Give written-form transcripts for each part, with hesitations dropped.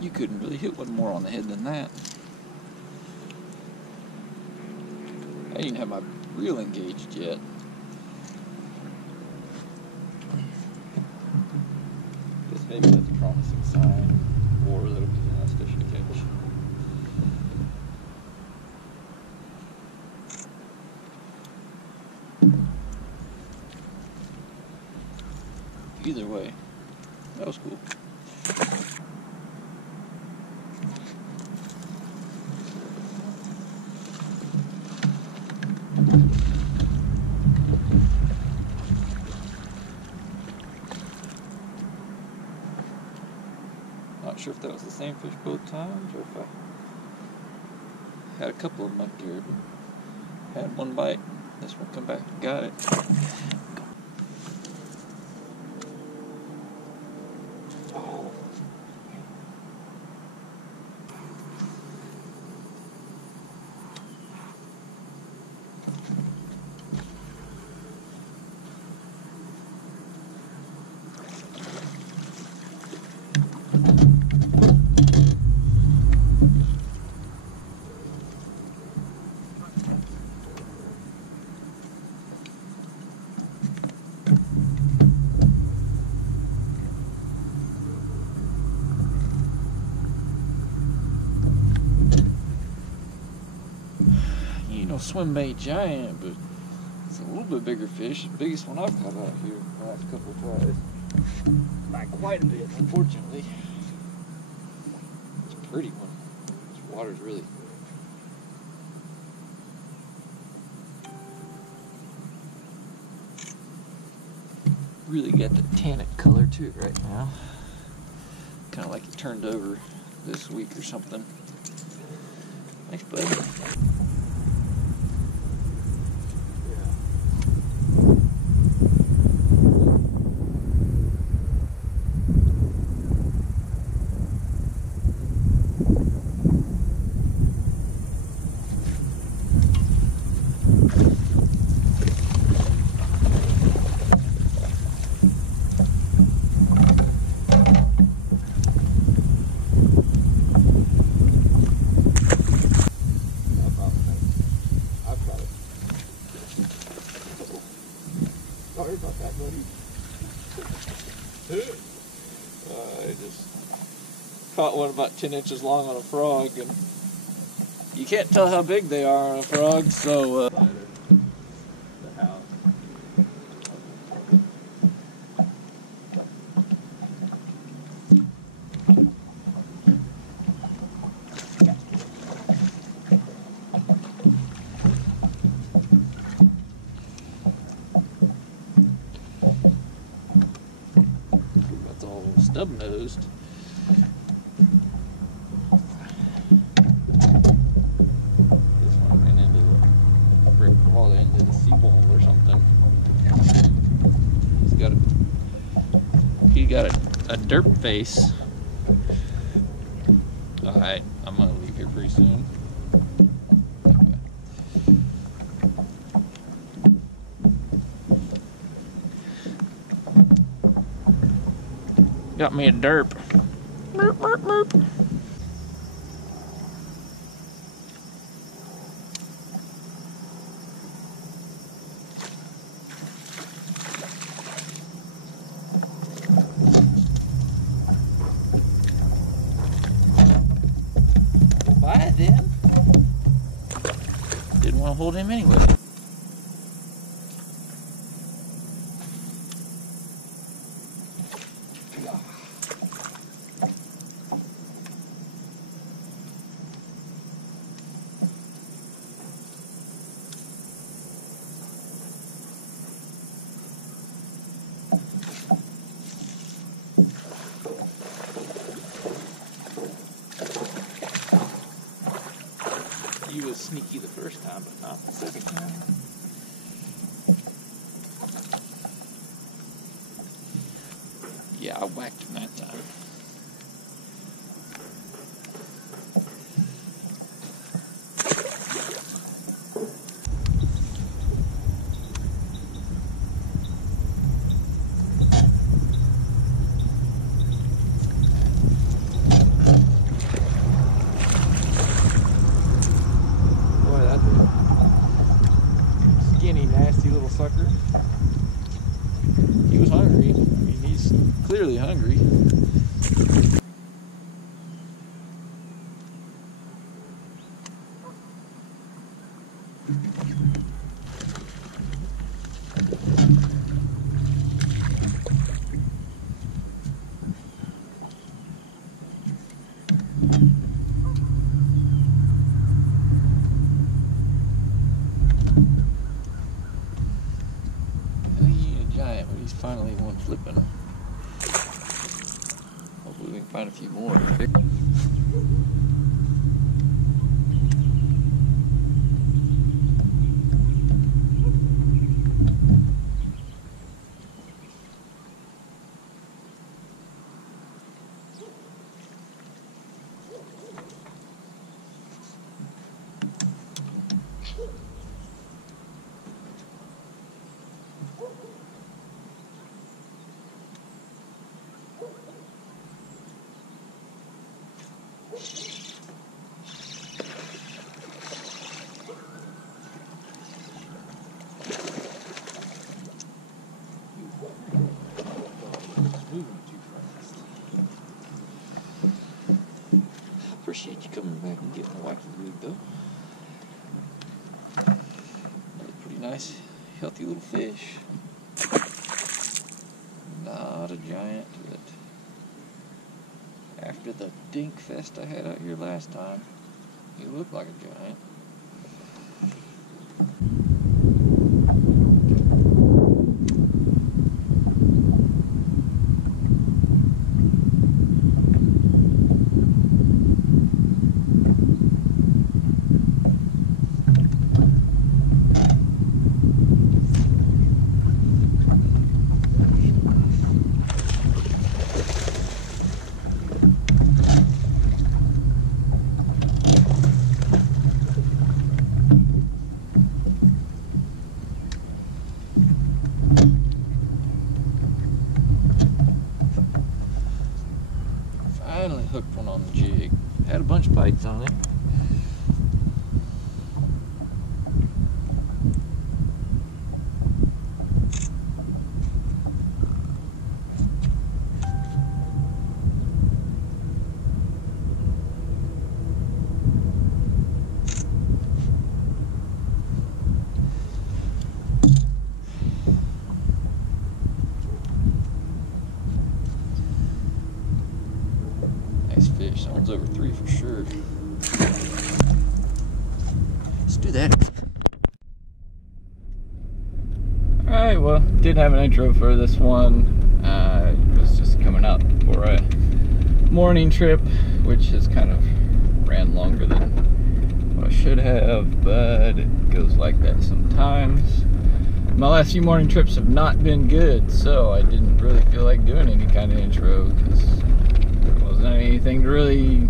You couldn't really hit one more on the head than that. I didn't have my reel engaged yet. Guess maybe that's a promising sign, or that'll be the last fish I catch. Either way, that was cool. Not sure if that was the same fish both times, or if I had a couple of them up there, but had one bite. This one come back and got it. Swimbait giant, but it's a little bit bigger fish. The biggest one I've caught out here the last couple of tries. Not quite a bit, unfortunately. It's a pretty one. This water's really got the tannic color to it right now. Kind of like it turned over this week or something. Thanks, bud. Sorry about that, buddy. I just caught one about 10 inches long on a frog, and you can't tell how big they are on a frog, so the house. Stub-nosed. This one went into the brick wall, into the seawall or something. He got a derp face. Alright, I'm gonna leave here pretty soon. Got me a derp. Merp, merp, merp. Bye then. Didn't want to hold him anyway. He was sneaky the first time, but not the second time. Yeah, I whacked him that time. clearly hungry. He's finally one flipping. Hopefully we can find a few more. Appreciate you coming back and getting the wacky rig though. Pretty nice, healthy little fish. Not a giant, but after the dink fest I had out here last time, he looked like a giant. Finally hooked one on the jig. Had a bunch of bites on it. Fish. That one's over 3 for sure. Let's do that. Alright, well, didn't have an intro for this one. It was just coming out for a morning trip, which has kind of ran longer than what I should have, but it goes like that sometimes. My last few morning trips have not been good, so I didn't really feel like doing any kind of intro because there wasn't anything to really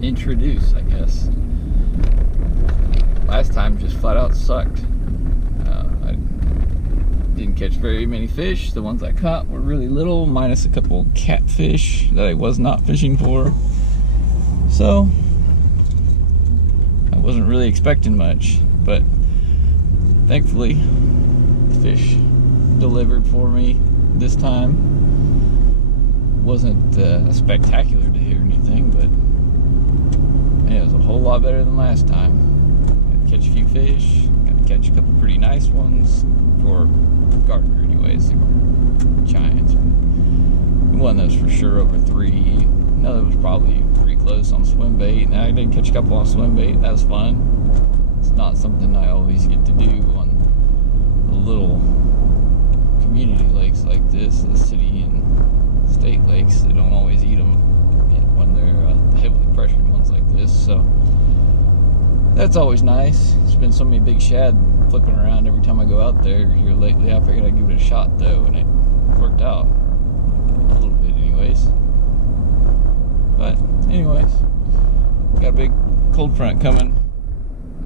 introduce, I guess. Last time just flat out sucked. I didn't catch very many fish. The ones I caught were really little, minus a couple catfish that I was not fishing for. So I wasn't really expecting much, but thankfully the fish delivered for me this time. Wasn't spectacular to hear anything, but it was a whole lot better than last time. Got to catch a few fish, got to catch a couple pretty nice ones for Gardner anyways. They weren't giants. One that was for sure over 3. Another was probably pretty close on swim bait. And I did catch a couple on swim bait. That was fun. It's not something I always get to do on the little community lakes like this, the city and state lakes. They don't always eat them when they're heavily pressured ones like this, so that's always nice. There's been so many big shad flipping around every time I go out there here lately. I figured I'd give it a shot though, and it worked out a little bit anyways. But anyways, got a big cold front coming,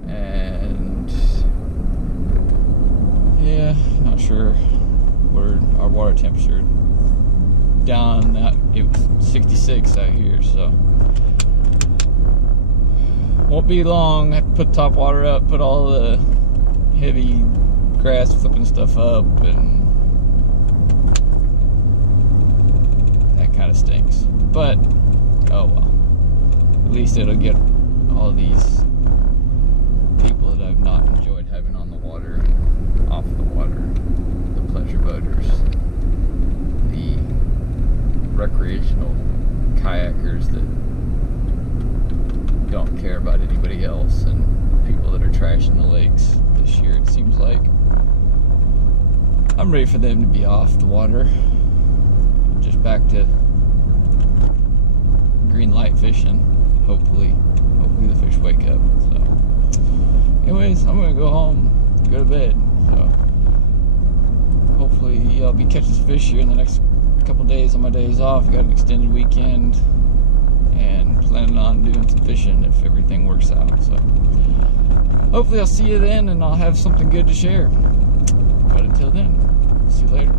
and yeah, not sure where our water temperature down. It was 66 out here, so won't be long. I have to put top water up, put all the heavy grass flipping stuff up, and But, oh well. At least it'll get all these people that I've not enjoyed having on the water, off the water. The pleasure boaters, the recreational kayakers that don't care about anybody else, and people that are trashing the lakes this year, it seems like. I'm ready for them to be off the water. Just back to green light fishing. Hopefully the fish wake up. So anyways, I'm gonna go home, go to bed. So hopefully I'll be catching some fish here in the next couple days on my days off. Got an extended weekend and planning on doing some fishing if everything works out. So hopefully I'll see you then, and I'll have something good to share. But until then, see you later.